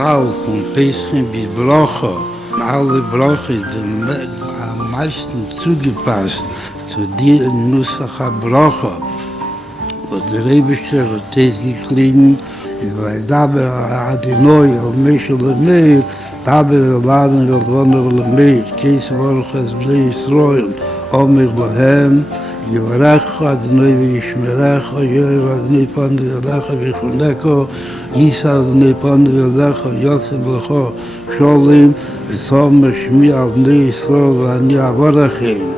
בכלל, von Pesach bis Bracha, alle Bracha ist am meisten zugepasst zu der Nusach HaBracha. Und der Rebischer hat das gekriegt, weil dabei hat die Neue, Al-Meshel Meir, dabei laden wir Wohner Meir, Keis Baruch es Bnei Yisrael, Omer Lahem, יברך אדוני וישמרך, יאיר אדוני פנו ואליך ויחונקו, יישא אדוני פנו ואליך וישם לך שולם, ושם שמי על בני ישראל ואני אברכם.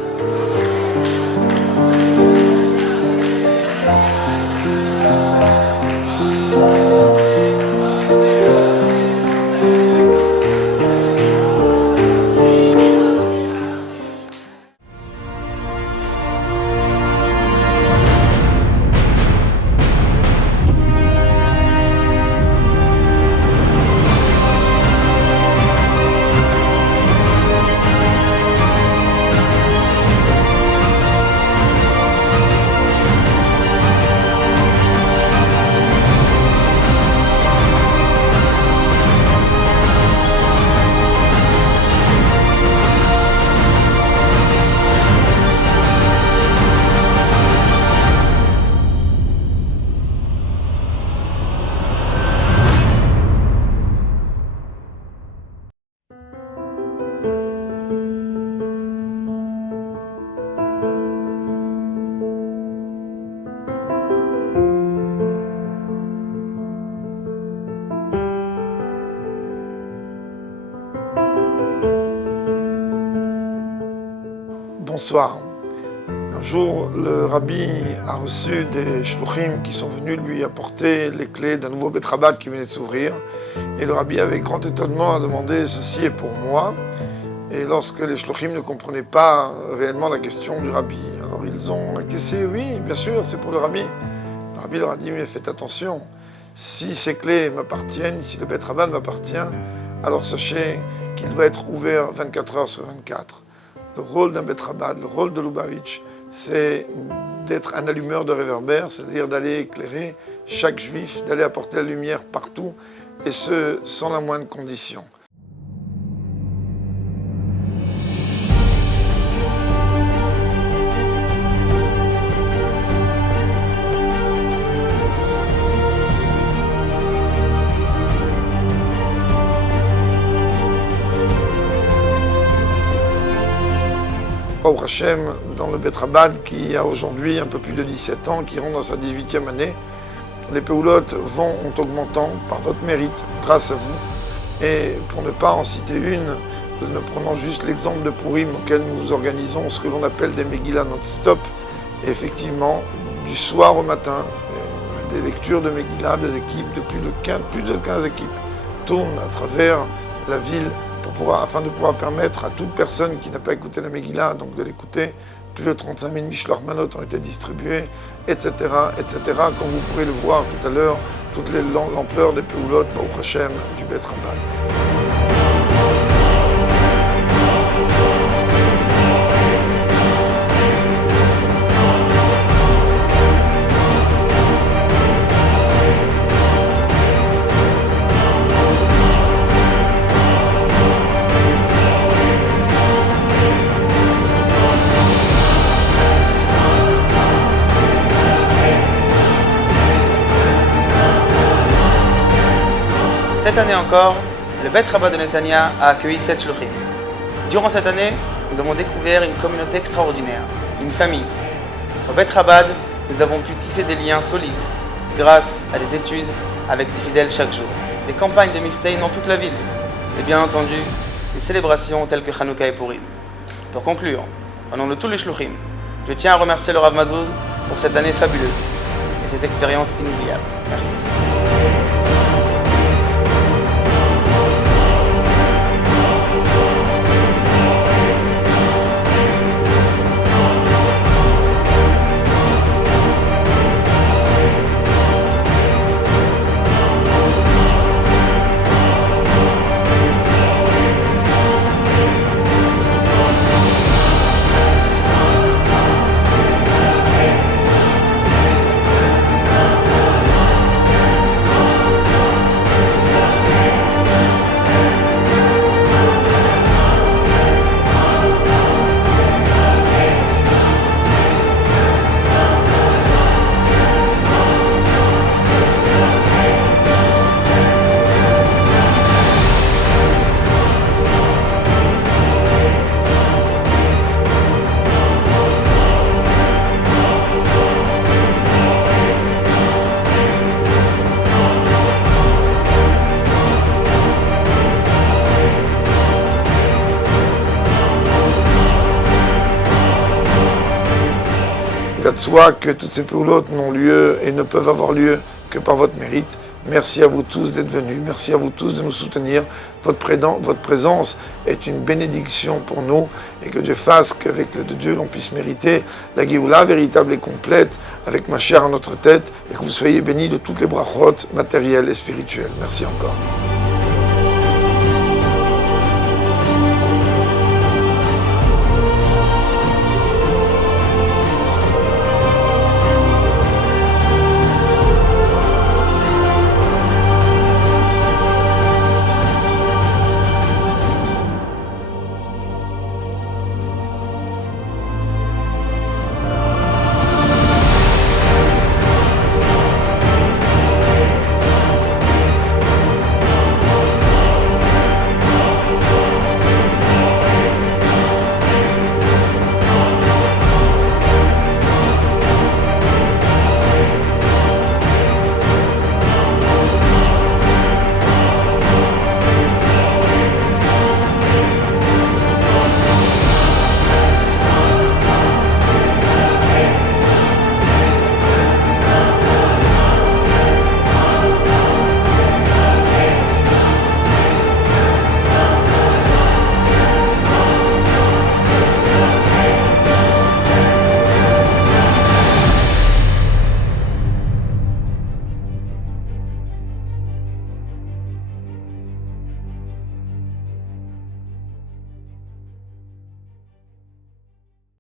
Bonsoir. Un jour, le rabbi a reçu des shluchim qui sont venus lui apporter les clés d'un nouveau Bet Chabad qui venait de s'ouvrir. Et le rabbi, avec grand étonnement, a demandé « Ceci est pour moi ». Et lorsque les shluchim ne comprenaient pas réellement la question du rabbi, alors ils ont acquiescé « Oui, bien sûr, c'est pour le rabbi ». Le rabbi leur a dit « Mais faites attention, si ces clés m'appartiennent, si le Bet Chabad m'appartient, alors sachez qu'il doit être ouvert 24 heures sur 24. » Le rôle d'un Bet Chabad, le rôle de Lubavitch, c'est d'être un allumeur de réverbères, c'est-à-dire d'aller éclairer chaque juif, d'aller apporter la lumière partout, et ce, sans la moindre condition. Baruch Hashem, dans le Bet Chabad, qui a aujourd'hui un peu plus de 17 ans, qui rentre dans sa 18e année, les péoulotes vont en augmentant par votre mérite, grâce à vous. Et pour ne pas en citer une, ne prenons juste l'exemple de Purim, auquel nous organisons ce que l'on appelle des Megillah non-stop. Et effectivement, du soir au matin, des lectures de Megillah, des équipes de plus de 15 équipes tournent à travers la ville afin de pouvoir permettre à toute personne qui n'a pas écouté la Megillah, donc de l'écouter. Plus de 35 000 Mishloach Manot ont été distribués, etc., etc. Comme vous pourrez le voir tout à l'heure, toute l'ampleur des Péoulotes, Baruch Hashem, du Bet Chabad. Cette année encore, le Bet Chabad de Netanya a accueilli 7 shluchim. Durant cette année, nous avons découvert une communauté extraordinaire, une famille. Au Bet Chabad, nous avons pu tisser des liens solides grâce à des études avec des fidèles chaque jour, des campagnes de Miftaïn dans toute la ville et bien entendu, des célébrations telles que Hanouka et Purim. Pour conclure, au nom de tous les shluchim, je tiens à remercier le Rav Mazouz pour cette année fabuleuse et cette expérience inoubliable. Merci. va de soi que toutes ces péoulotes n'ont lieu et ne peuvent avoir lieu que par votre mérite. Merci à vous tous d'être venus, merci à vous tous de nous soutenir. Votre présence est une bénédiction pour nous et que Dieu fasse qu'avec le de Dieu l'on puisse mériter la Géoula véritable et complète avec ma chair à notre tête et que vous soyez bénis de toutes les brachot matérielles et spirituelles. Merci encore.